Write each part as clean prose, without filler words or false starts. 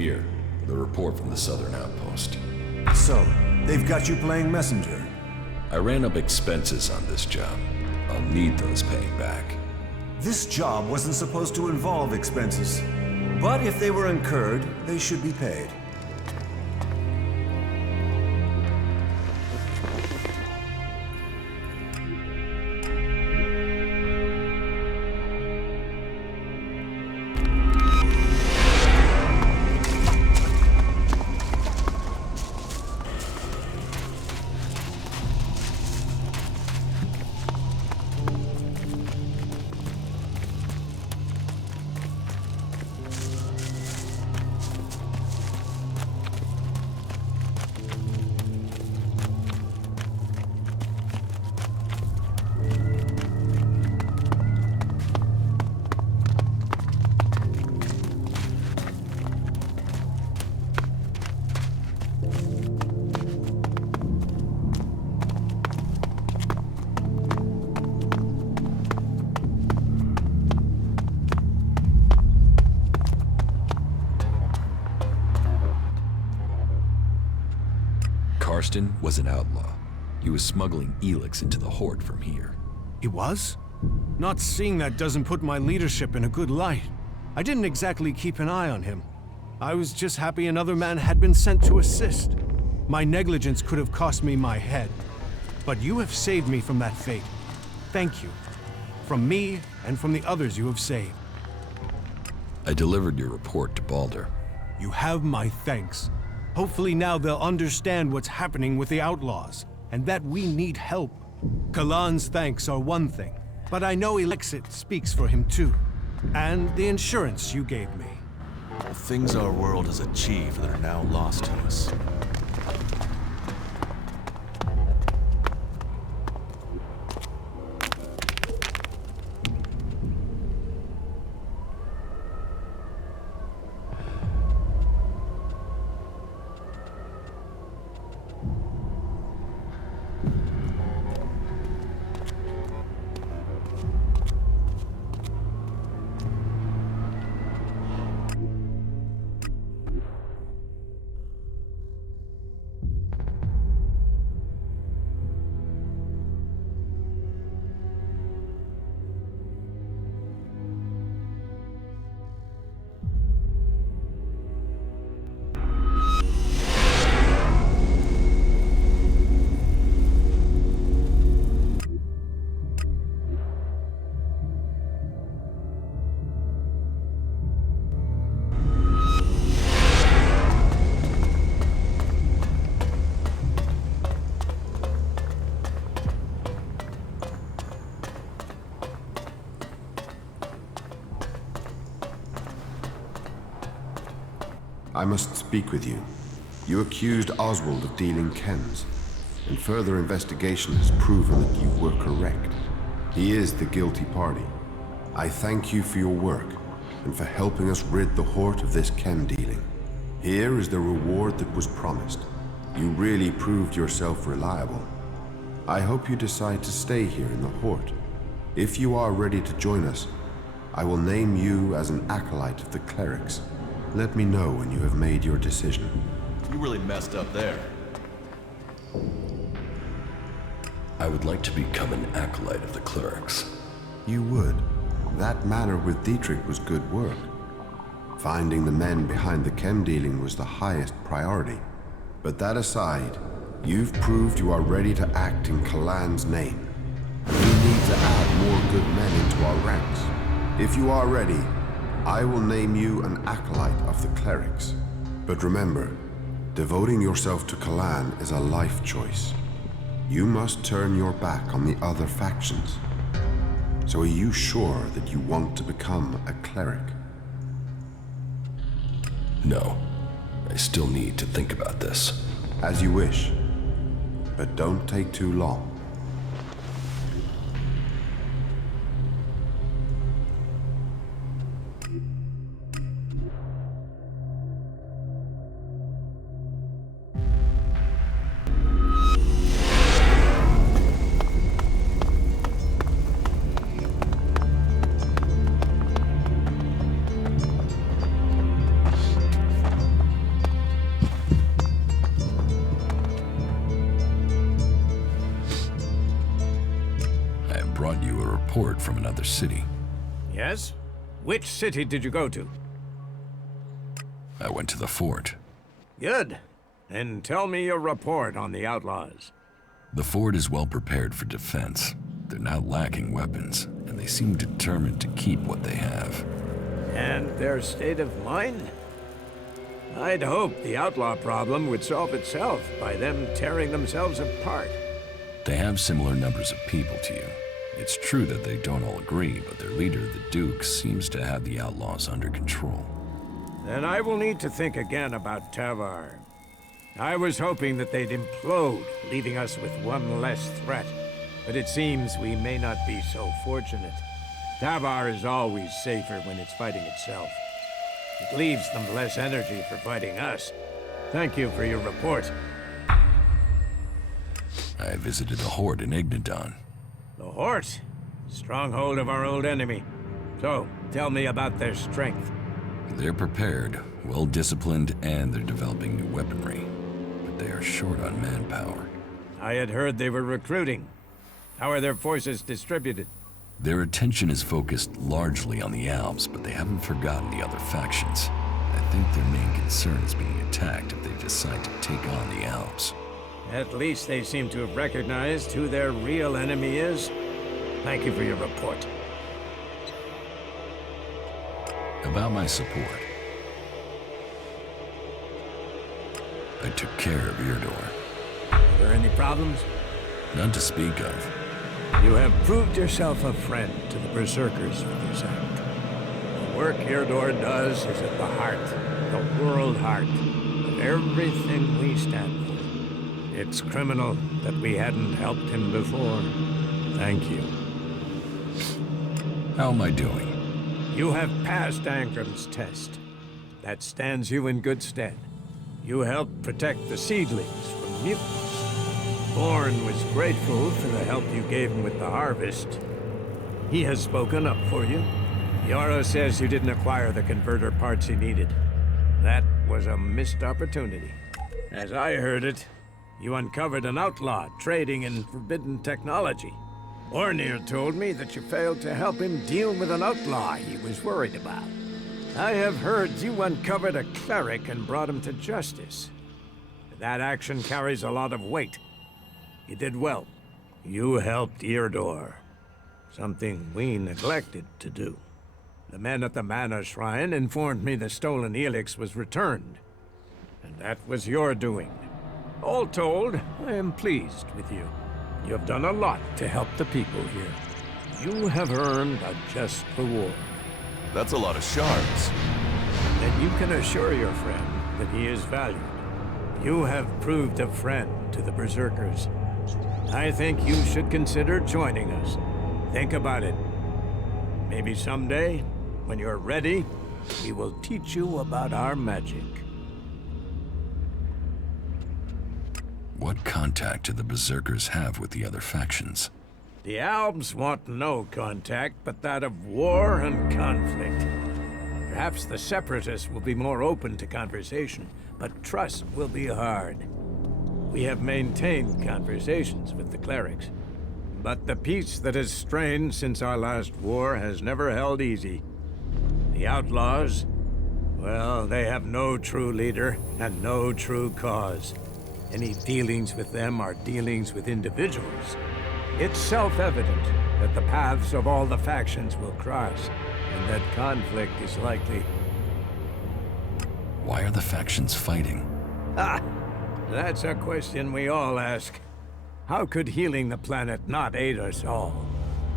Here, with a report from the southern outpost. So, they've got you playing messenger. I ran up expenses on this job. I'll need those paying back. This job wasn't supposed to involve expenses. But if they were incurred, they should be paid. Karsten was an outlaw. He was smuggling ELEX into the Horde from here. He was? Not seeing that doesn't put my leadership in a good light. I didn't exactly keep an eye on him. I was just happy another man had been sent to assist. My negligence could have cost me my head. But you have saved me from that fate. Thank you. From me and from the others you have saved. I delivered your report to Balder. You have my thanks. Hopefully now they'll understand what's happening with the outlaws, and that we need help. Kalan's thanks are one thing, but I know ELEX speaks for him too. And the insurance you gave me. The things our world has achieved that are now lost to us. I must speak with you. You accused Oswald of dealing chems, and further investigation has proven that you were correct. He is the guilty party. I thank you for your work, and for helping us rid the Horde of this chem dealing. Here is the reward that was promised. You really proved yourself reliable. I hope you decide to stay here in the Horde. If you are ready to join us, I will name you as an acolyte of the clerics. Let me know when you have made your decision. You really messed up there. I would like to become an acolyte of the clerics. You would. That manner with Dietrich was good work. Finding the men behind the chem dealing was the highest priority. But that aside, you've proved you are ready to act in Kalan's name. We need to add more good men into our ranks. If you are ready, I will name you an acolyte of the clerics. But remember, devoting yourself to Kalan is a life choice. You must turn your back on the other factions. So are you sure that you want to become a cleric? No. I still need to think about this. As you wish. But don't take too long. report from another city. Yes? Which city did you go to? I went to the fort. Good. Then tell me your report on the outlaws. The fort is well prepared for defense. They're not lacking weapons, and they seem determined to keep what they have. And their state of mind? I'd hope the outlaw problem would solve itself by them tearing themselves apart. They have similar numbers of people to you. It's true that they don't all agree, but their leader, the Duke, seems to have the outlaws under control. Then I will need to think again about Tavar. I was hoping that they'd implode, leaving us with one less threat. But it seems we may not be so fortunate. Tavar is always safer when it's fighting itself. It leaves them less energy for fighting us. Thank you for your report. I visited the Horde in Ignadon. The Horde? Stronghold of our old enemy. So, tell me about their strength. They're prepared, well-disciplined, and they're developing new weaponry. But they are short on manpower. I had heard they were recruiting. How are their forces distributed? Their attention is focused largely on the Alps, but they haven't forgotten the other factions. I think their main concern is being attacked if they decide to take on the Alps. At least they seem to have recognized who their real enemy is. Thank you for your report. About my support. I took care of Irdor. Are there any problems? None to speak of. You have proved yourself a friend to the Berserkers with this act. The work Irdor does is at the heart, the world heart, of everything we stand for. It's criminal that we hadn't helped him before. Thank you. How am I doing? You have passed Angram's test. That stands you in good stead. You helped protect the seedlings from mutants. Born was grateful for the help you gave him with the harvest. He has spoken up for you. Yara says you didn't acquire the converter parts he needed. That was a missed opportunity. As I heard it, you uncovered an outlaw trading in forbidden technology. Ornir told me that you failed to help him deal with an outlaw he was worried about. I have heard you uncovered a cleric and brought him to justice. That action carries a lot of weight. You did well. You helped Irdor. Something we neglected to do. The men at the Mana Shrine informed me the stolen ELEX was returned. And that was your doing. All told, I am pleased with you. You have done a lot to help the people here. You have earned a just reward. That's a lot of shards. Then you can assure your friend that he is valued. You have proved a friend to the Berserkers. I think you should consider joining us. Think about it. Maybe someday, when you're ready, we will teach you about our magic. What contact do the Berserkers have with the other factions? The Albs want no contact but that of war and conflict. Perhaps the Separatists will be more open to conversation, but trust will be hard. We have maintained conversations with the clerics, but the peace that has strained since our last war has never held easy. The outlaws, well, they have no true leader and no true cause. Any dealings with them are dealings with individuals. It's self-evident that the paths of all the factions will cross, and that conflict is likely. Why are the factions fighting? Ah! That's a question we all ask. How could healing the planet not aid us all?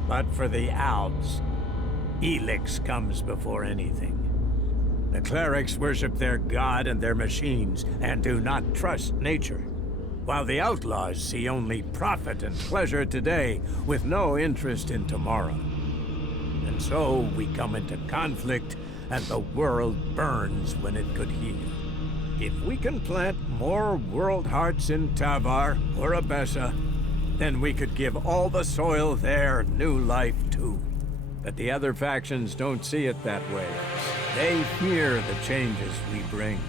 But for the Alps, ELEX comes before anything. The clerics worship their god and their machines, and do not trust nature. While the outlaws see only profit and pleasure today, with no interest in tomorrow. And so we come into conflict, and the world burns when it could heal. If we can plant more world hearts in Tavar or Abessa, then we could give all the soil there new life too. But the other factions don't see it that way. They fear the changes we bring.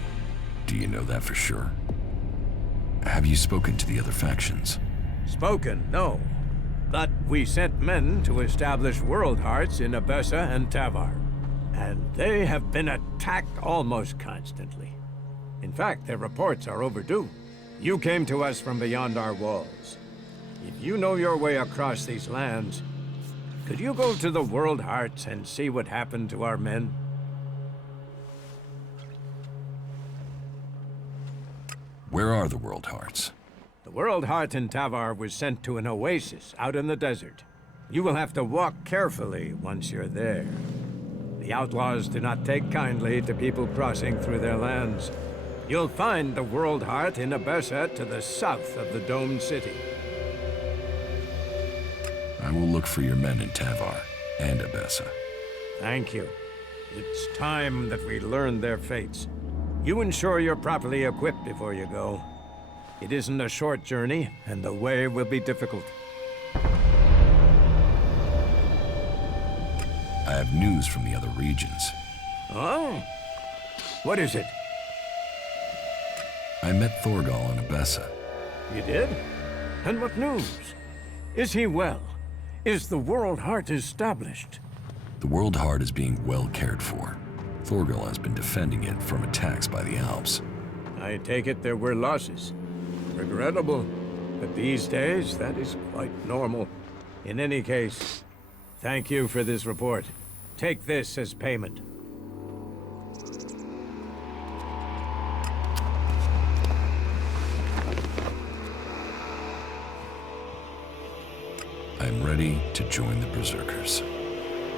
Do you know that for sure? Have you spoken to the other factions? Spoken, no. But We sent men to establish world hearts in Abessa and Tavar, and they have been attacked almost constantly. In fact, their reports are overdue. You came to us from beyond our walls. If you know your way across these lands, could you go to the World Hearts and see what happened to our men? Where are the World Hearts? The World Heart in Tavar was sent to an oasis out in the desert. You will have to walk carefully once you're there. The outlaws do not take kindly to people crossing through their lands. You'll find the World Heart in Abessa to the south of the domed city. I will look for your men in Tavar and Abessa. Thank you. It's time that we learn their fates. You ensure you're properly equipped before you go. It isn't a short journey, and the way will be difficult. I have news from the other regions. Oh? What is it? I met Thorgal in Abessa. You did? And what news? Is he well? Is the World Heart established? The World Heart is being well cared for. Thorgal has been defending it from attacks by the Alps. I take it there were losses. Regrettable, but these days that is quite normal. In any case, thank you for this report. Take this as payment. I'm ready to join the Berserkers.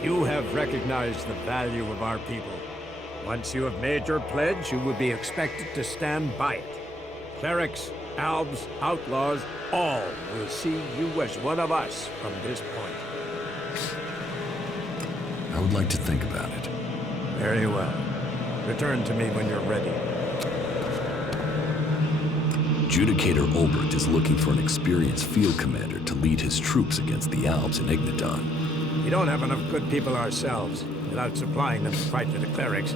You have recognized the value of our people. Once you have made your pledge, you will be expected to stand by it. Clerics, Albs, outlaws, all will see you as one of us from this point. I would like to think about it. Very well. Return to me when you're ready. Judicator Olbert is looking for an experienced field commander to lead his troops against the Alps in Igniton. We don't have enough good people ourselves, without supplying them to fight for the clerics.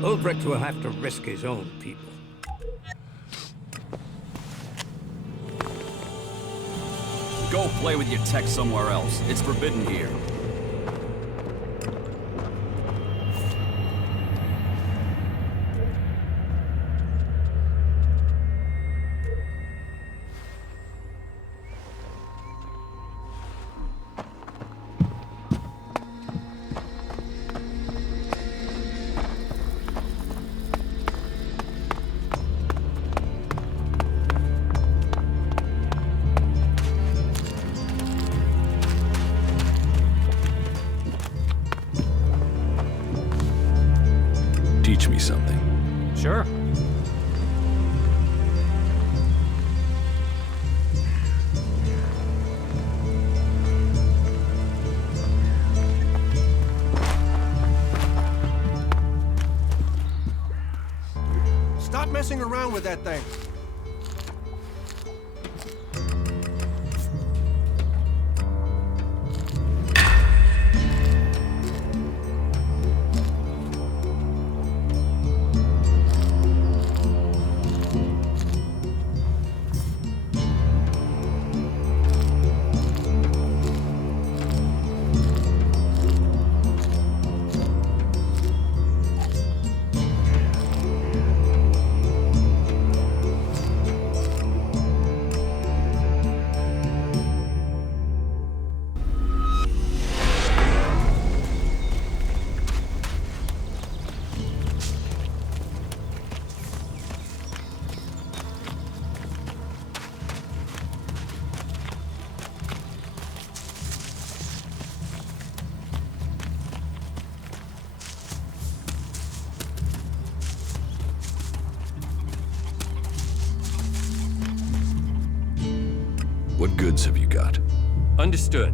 Ulbricht will have to risk his own people. Go play with your tech somewhere else. It's forbidden here. Teach me something. Sure. Stop messing around with that thing. What goods have you got? Understood.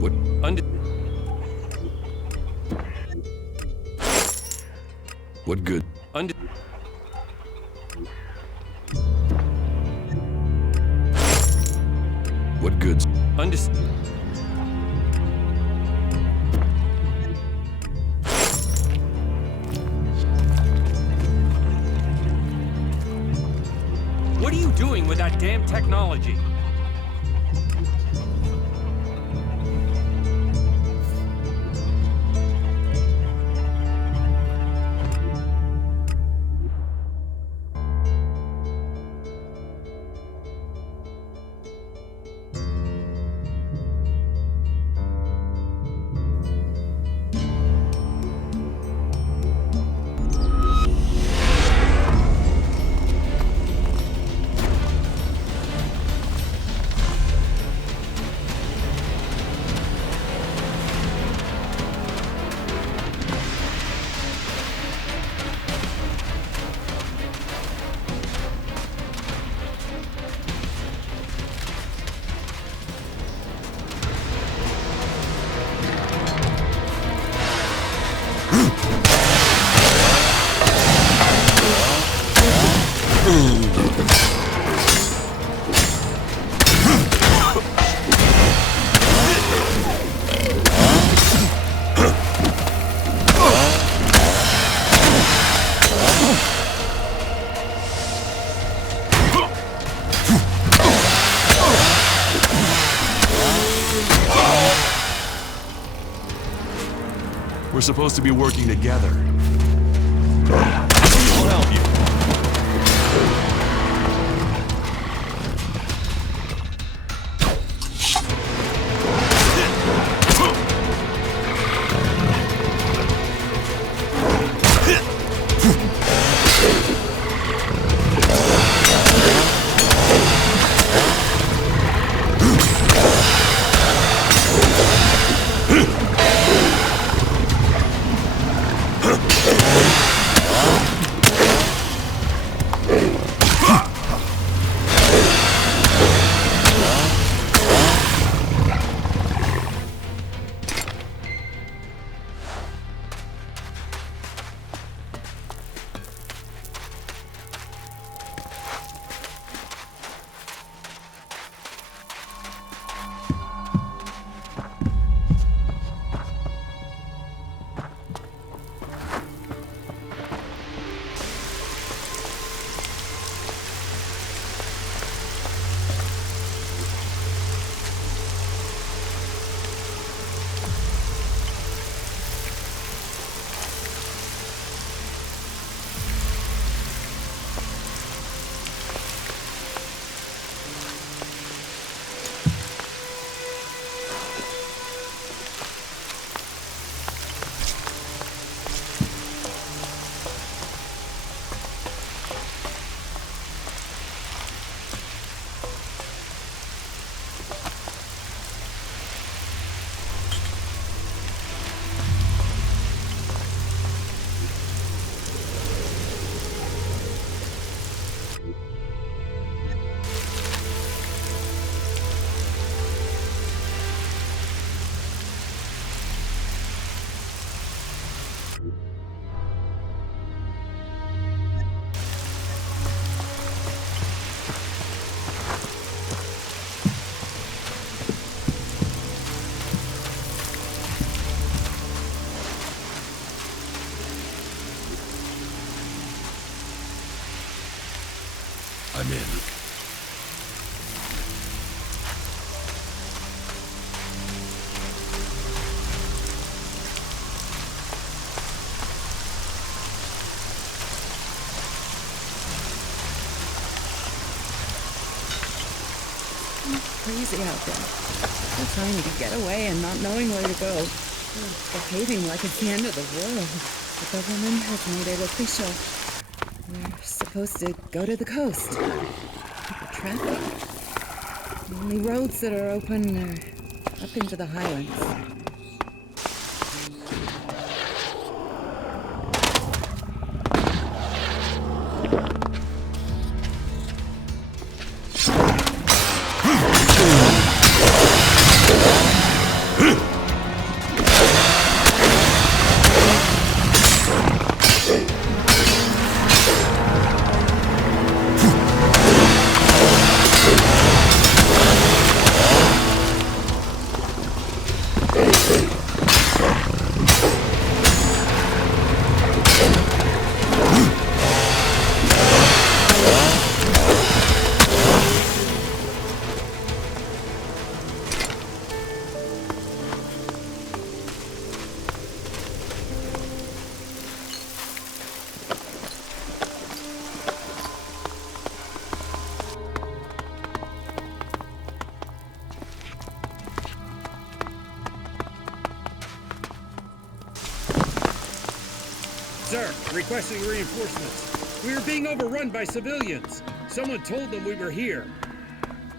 What? What good? What goods? that damn technology. We're supposed to be working together. I'll help you. I'm in. Crazy out there. Still trying to get away and not knowing where to go. Behaving like it's the end of the world. The government has made it official. We're supposed to go to the coast. The traffic. The only roads that are open are up into the highlands. Sir, requesting reinforcements. We are being overrun by civilians. Someone told them we were here.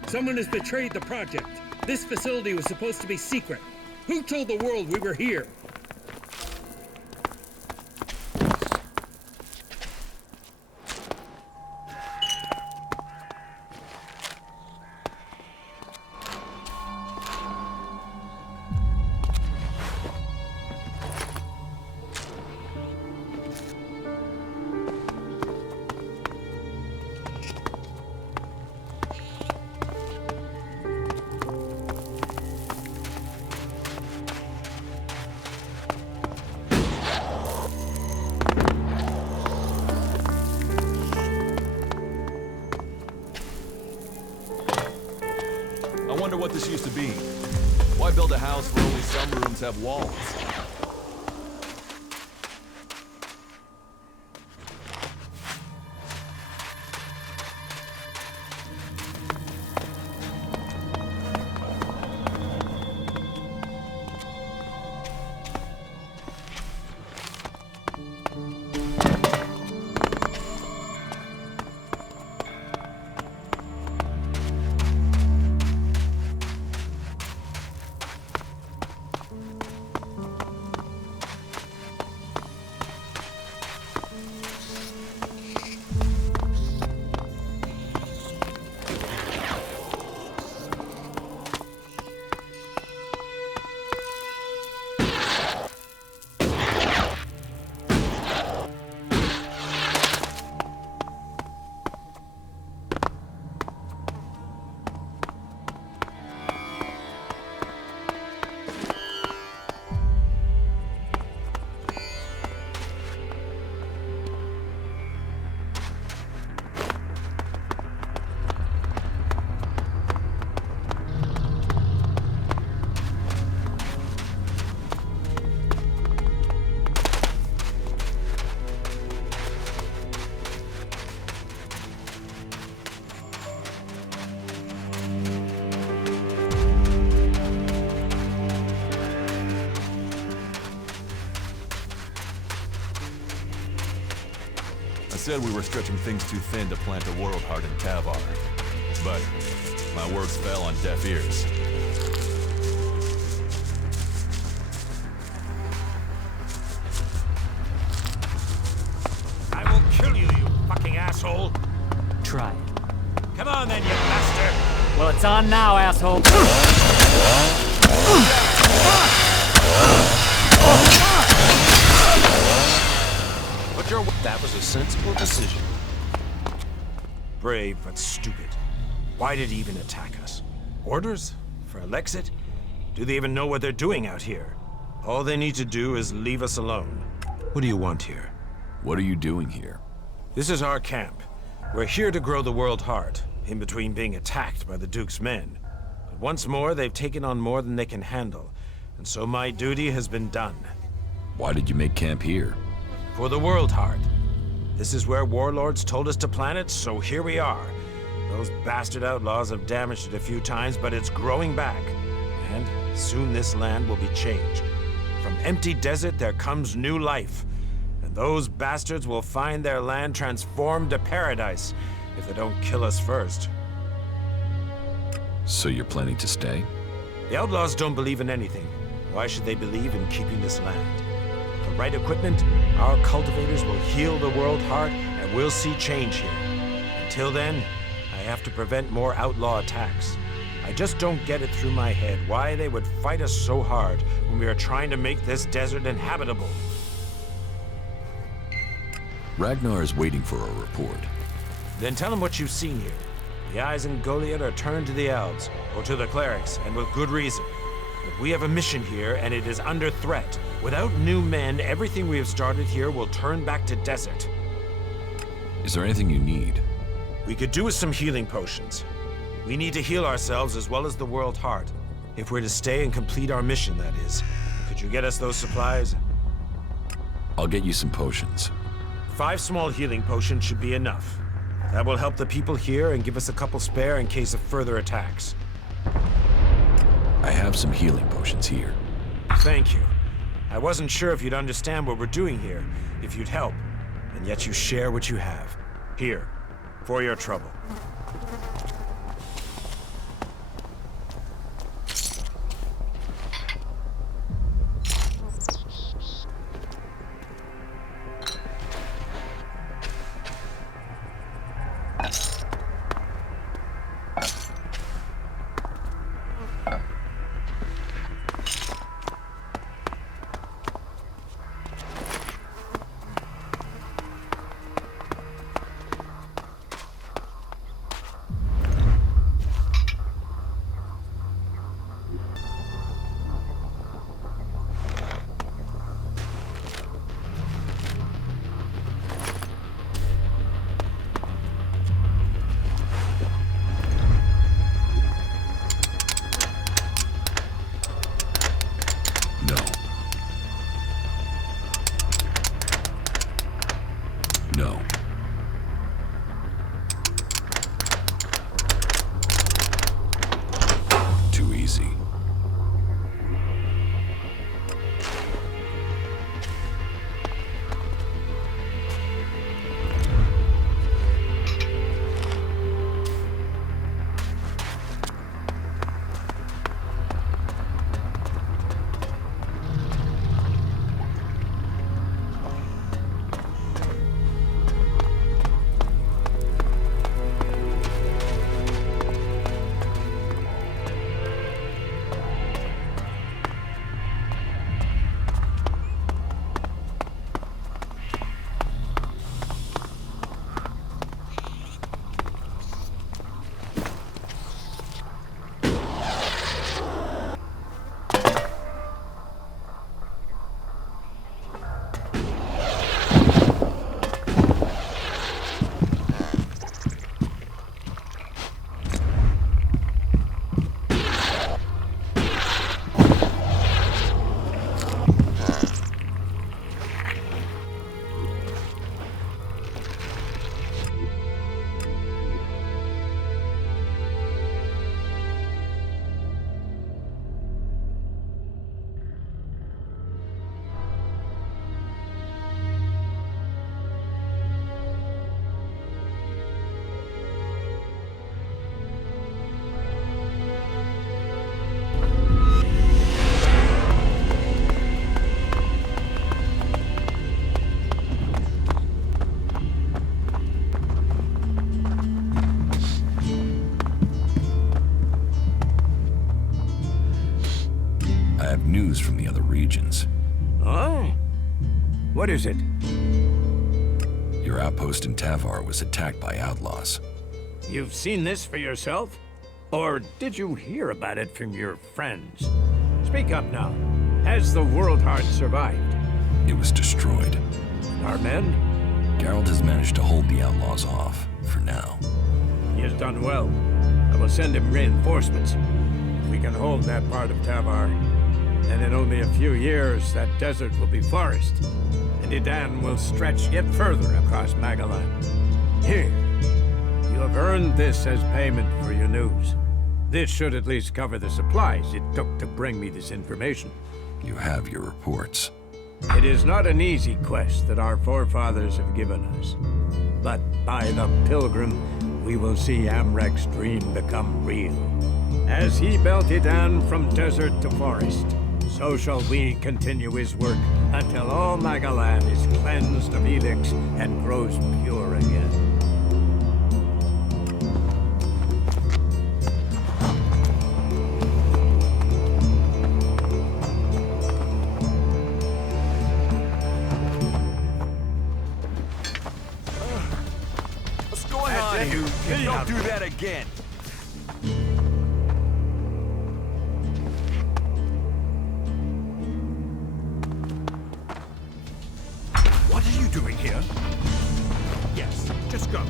Someone has betrayed the project. This facility was supposed to be secret. Who told the world we were here? I wonder what this used to be. Why build a house where only some rooms have walls? I said we were stretching things too thin to plant a world heart in Tavar. But my words fell on deaf ears. I will kill you, you fucking asshole! Try it. Come on then, you bastard! Well, it's on now, asshole. That was a sensible decision. Brave, but stupid. Why did he even attack us? Orders? For Elexit? Do they even know what they're doing out here? All they need to do is leave us alone. What do you want here? What are you doing here? This is our camp. We're here to grow the world heart, in between being attacked by the Duke's men. But once more, they've taken on more than they can handle, and so my duty has been done. Why did you make camp here? For the world heart. This is where warlords told us to plant it, so here we are. Those bastard outlaws have damaged it a few times, but it's growing back. And soon this land will be changed. From empty desert, there comes new life. And those bastards will find their land transformed to paradise, if they don't kill us first. So you're planning to stay? The outlaws don't believe in anything. Why should they believe in keeping this land? With the right equipment, our cultivators will heal the world heart, and we'll see change here. Until then, I have to prevent more outlaw attacks. I just don't get it through my head why they would fight us so hard when we are trying to make this desert inhabitable. Ragnar is waiting for a report. Then tell him what you've seen here. The eyes in Goliad are turned to the elves, or to the clerics, and with good reason. But we have a mission here, and it is under threat. Without new men, everything we have started here will turn back to desert. Is there anything you need? We could do with some healing potions. We need to heal ourselves as well as the world heart. If we're to stay and complete our mission, that is. Could you get us those supplies? I'll get you some potions. 5 small healing potions should be enough. That will help the people here and give us a couple spare in case of further attacks. I have some healing potions here. Thank you. I wasn't sure if you'd understand what we're doing here, if you'd help. And yet you share what you have. Here, for your trouble. No. Too easy. News from the other regions. Oh? What is it? Your outpost in Tavar was attacked by outlaws. You've seen this for yourself? Or did you hear about it from your friends? Speak up now. Has the World Heart survived? It was destroyed. Our men? Geralt has managed to hold the outlaws off, for now. He has done well. I will send him reinforcements. If we can hold that part of Tavar, then in only a few years, that desert will be forest, and Idan will stretch yet further across Magallan. Here, you have earned this as payment for your news. This should at least cover the supplies it took to bring me this information. You have your reports. It is not an easy quest that our forefathers have given us. But by the Pilgrim, we will see Amrek's dream become real. As he built Idan from desert to forest, so shall we continue his work until all Magallan is cleansed of ELEX and grows pure again. What's going on here? Don't do that again. What are you doing here? Yes, just go.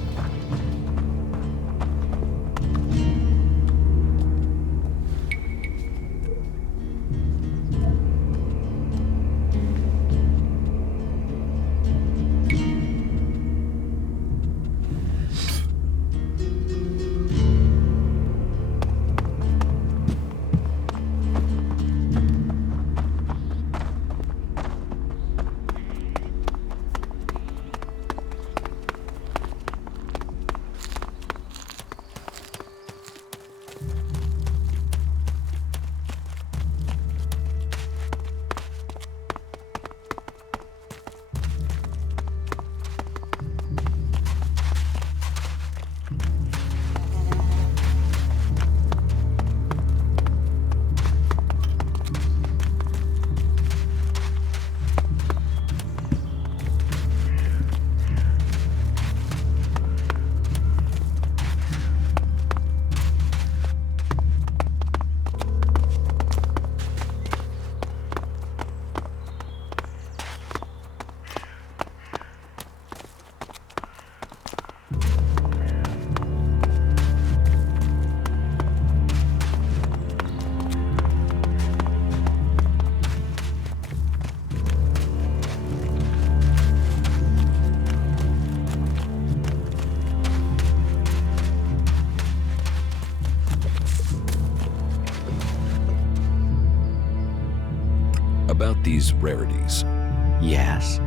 About these rarities. Yes?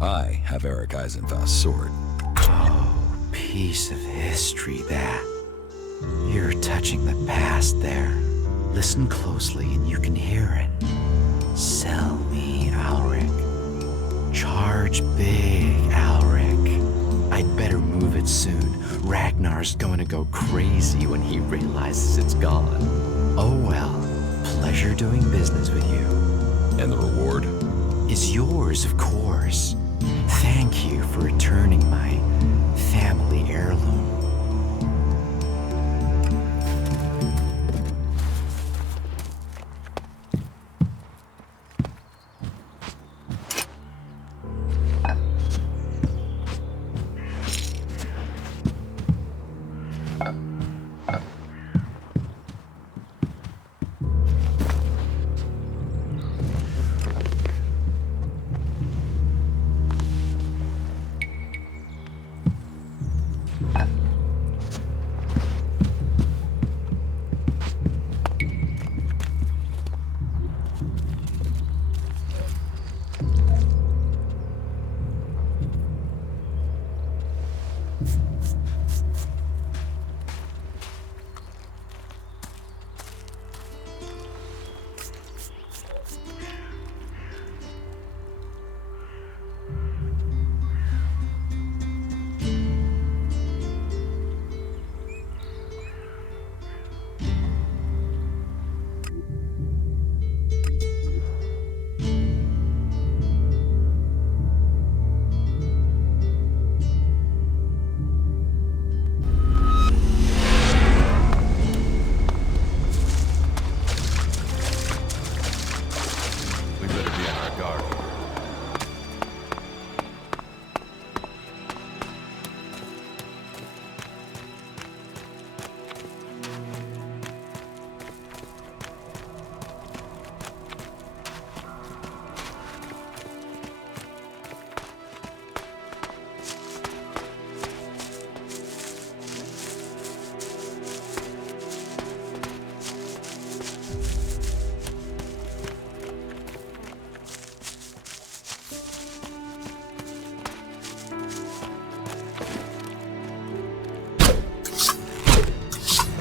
I have Eric Eisenfath's sword. Oh, piece of history, that. You're touching the past there. Listen closely and you can hear it. Sell me, Alric. Charge big, Alric. I'd better move it soon. Ragnar's going to go crazy when he realizes it's gone. Oh well, pleasure doing business with you. And the reward? Is yours, of course. Thank you for returning my family heirloom.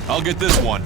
I'll get this one.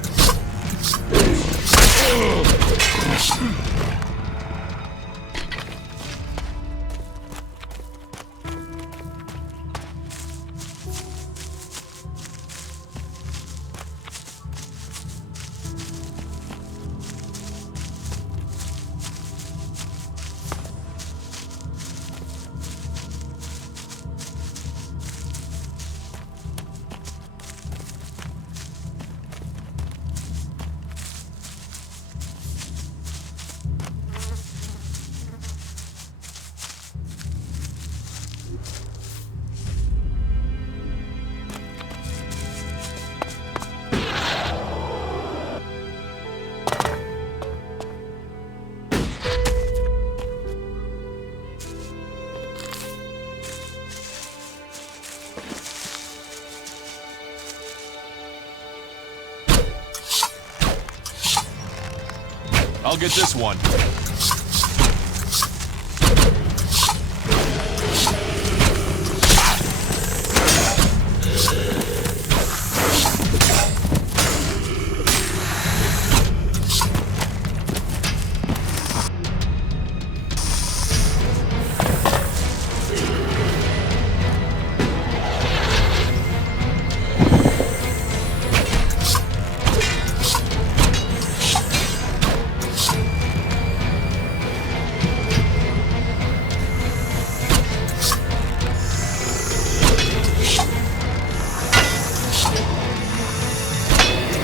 I'll get this one.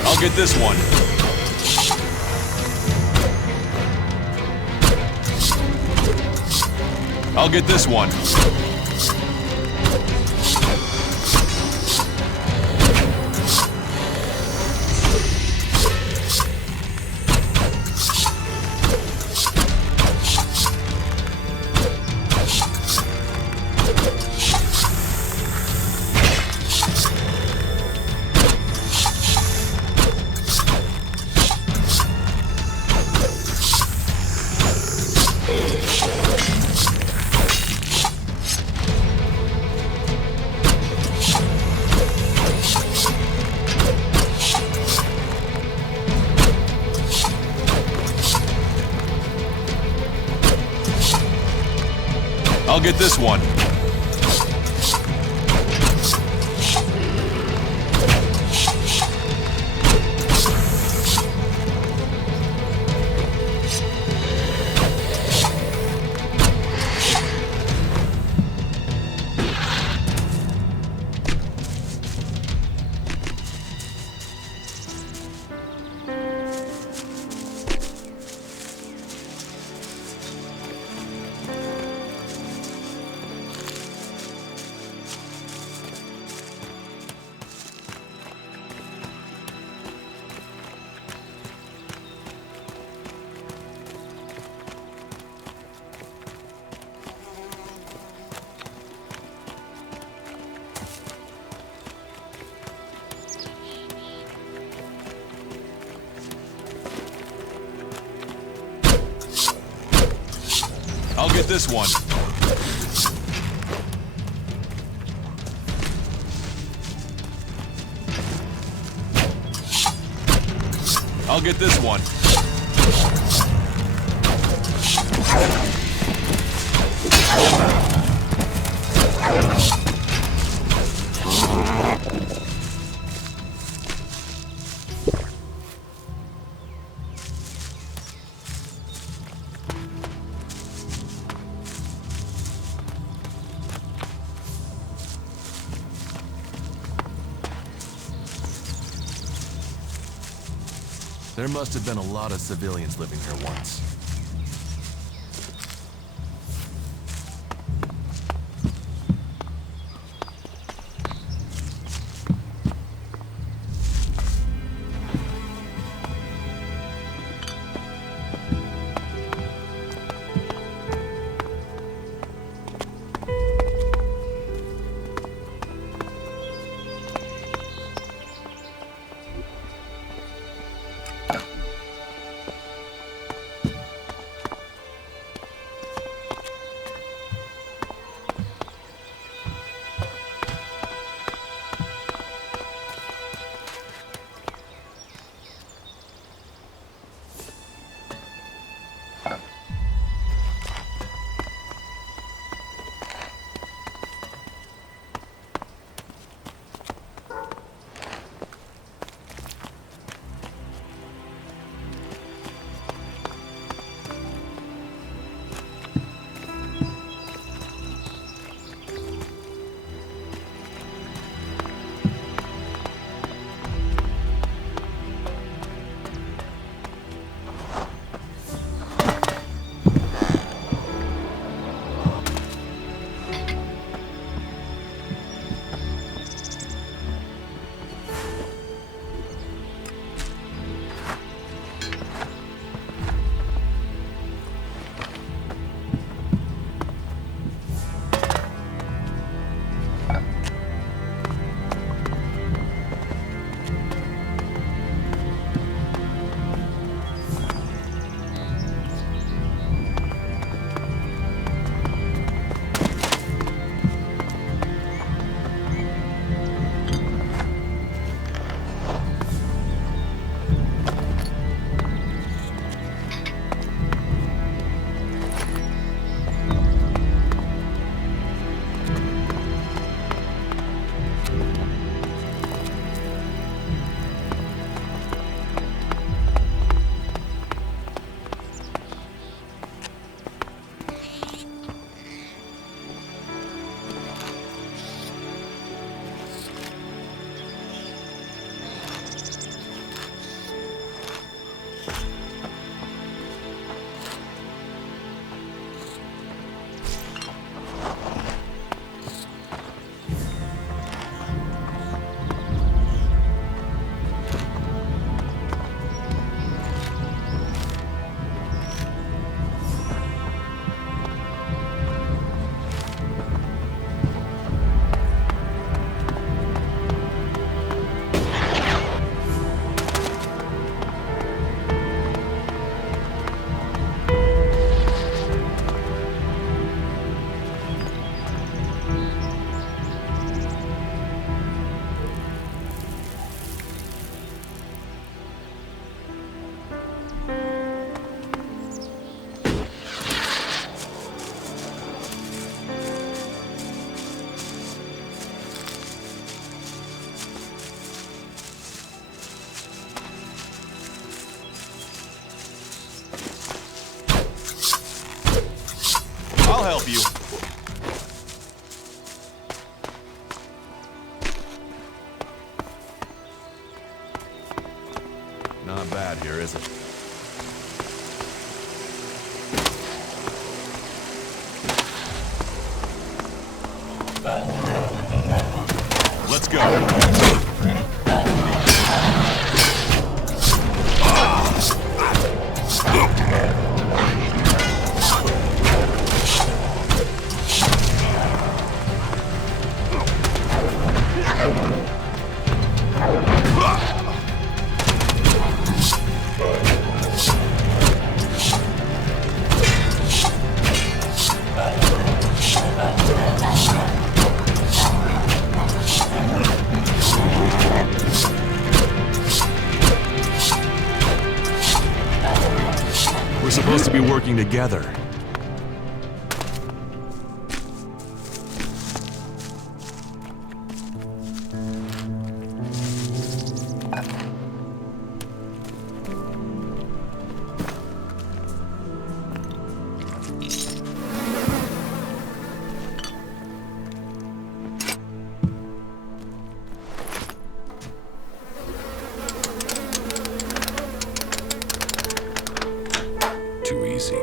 I'll get this one. I'll get this one. I'll get this one. I'll get this one. I'll get this one. There must have been a lot of civilians living here once. help you. Not bad here, is it? Let's go. We're supposed to be working together. Too easy.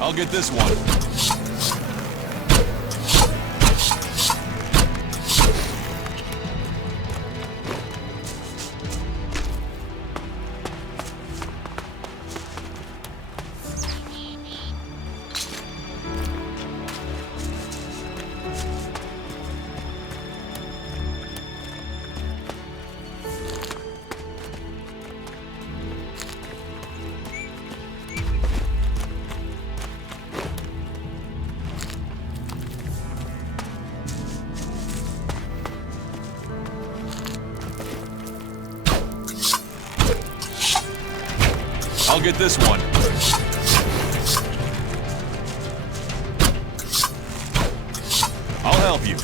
I'll get this one. I'll get this one. I'll help you.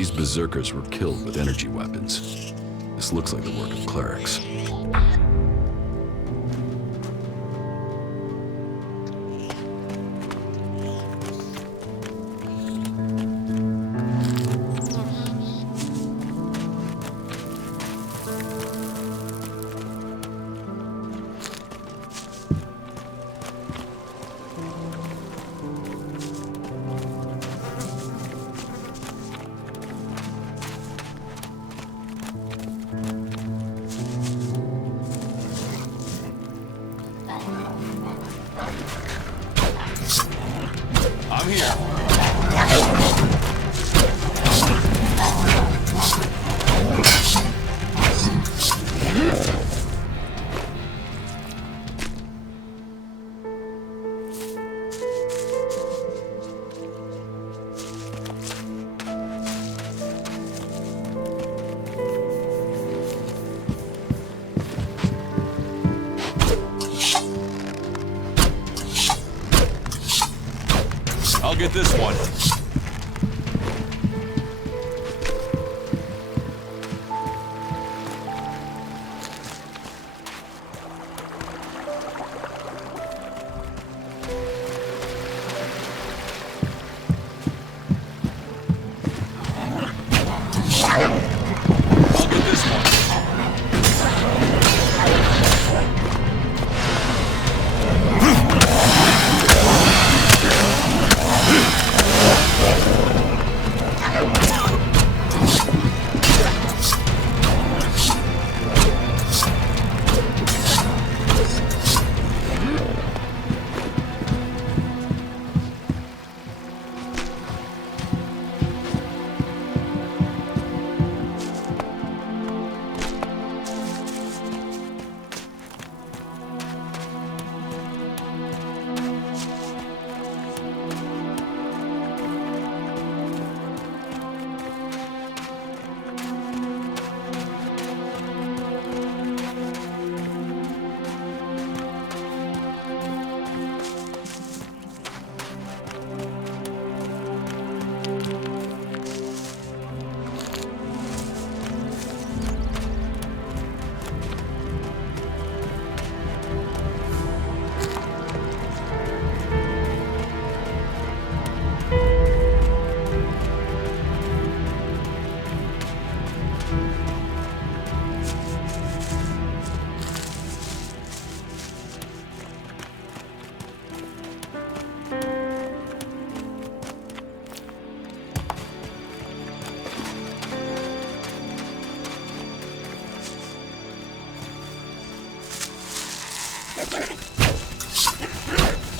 These berserkers were killed with energy weapons. This looks like the work of clerics. I'm here. I'll get this one.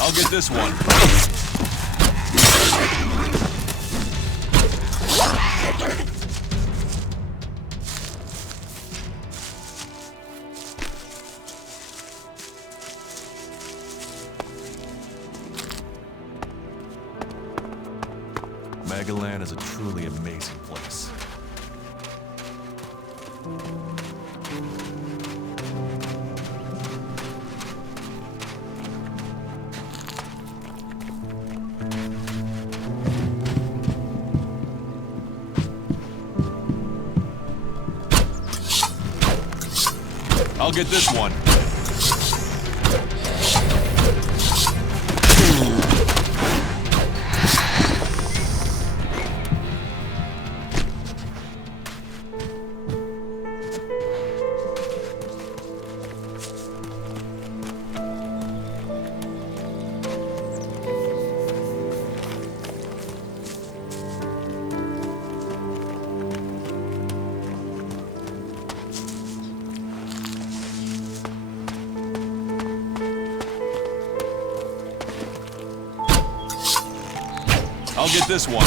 I'll get this one. I'll get this one. Magalanu is a truly amazing place. I'll get this one. I'll get this one.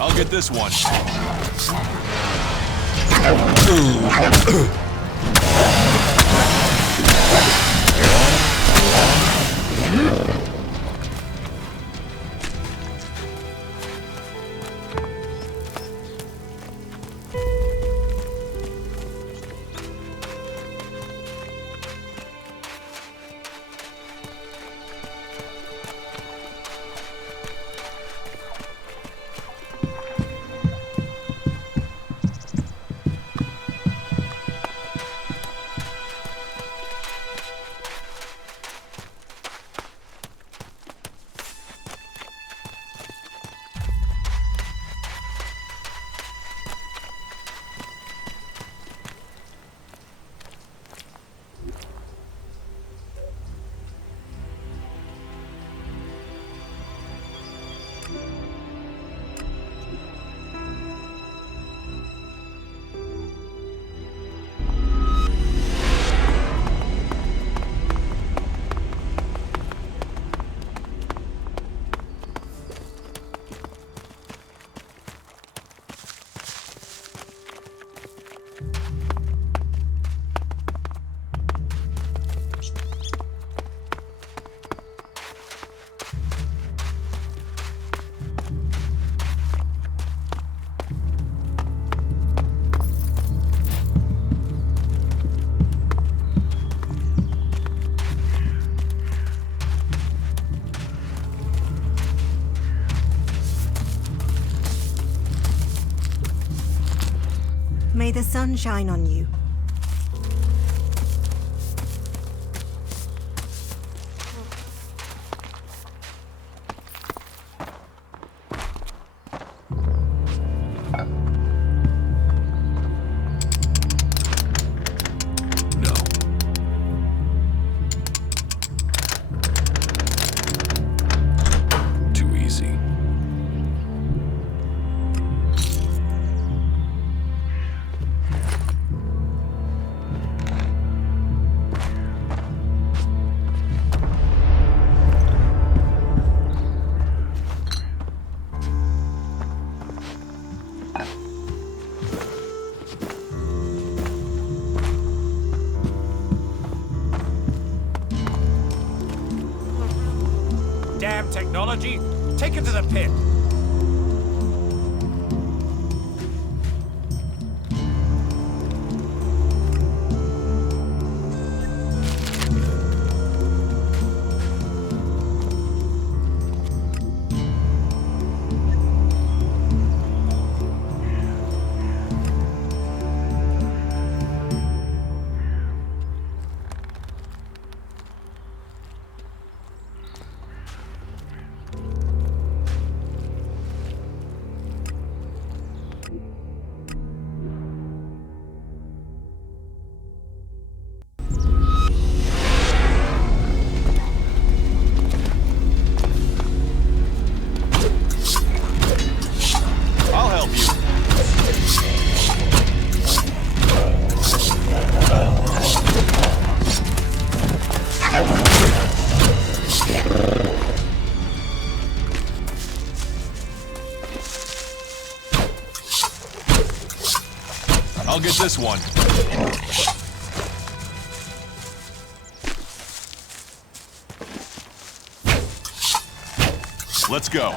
I'll get this one. May the sun shine on you. Damn technology! Take it to the pit! I'll get this one. Let's go.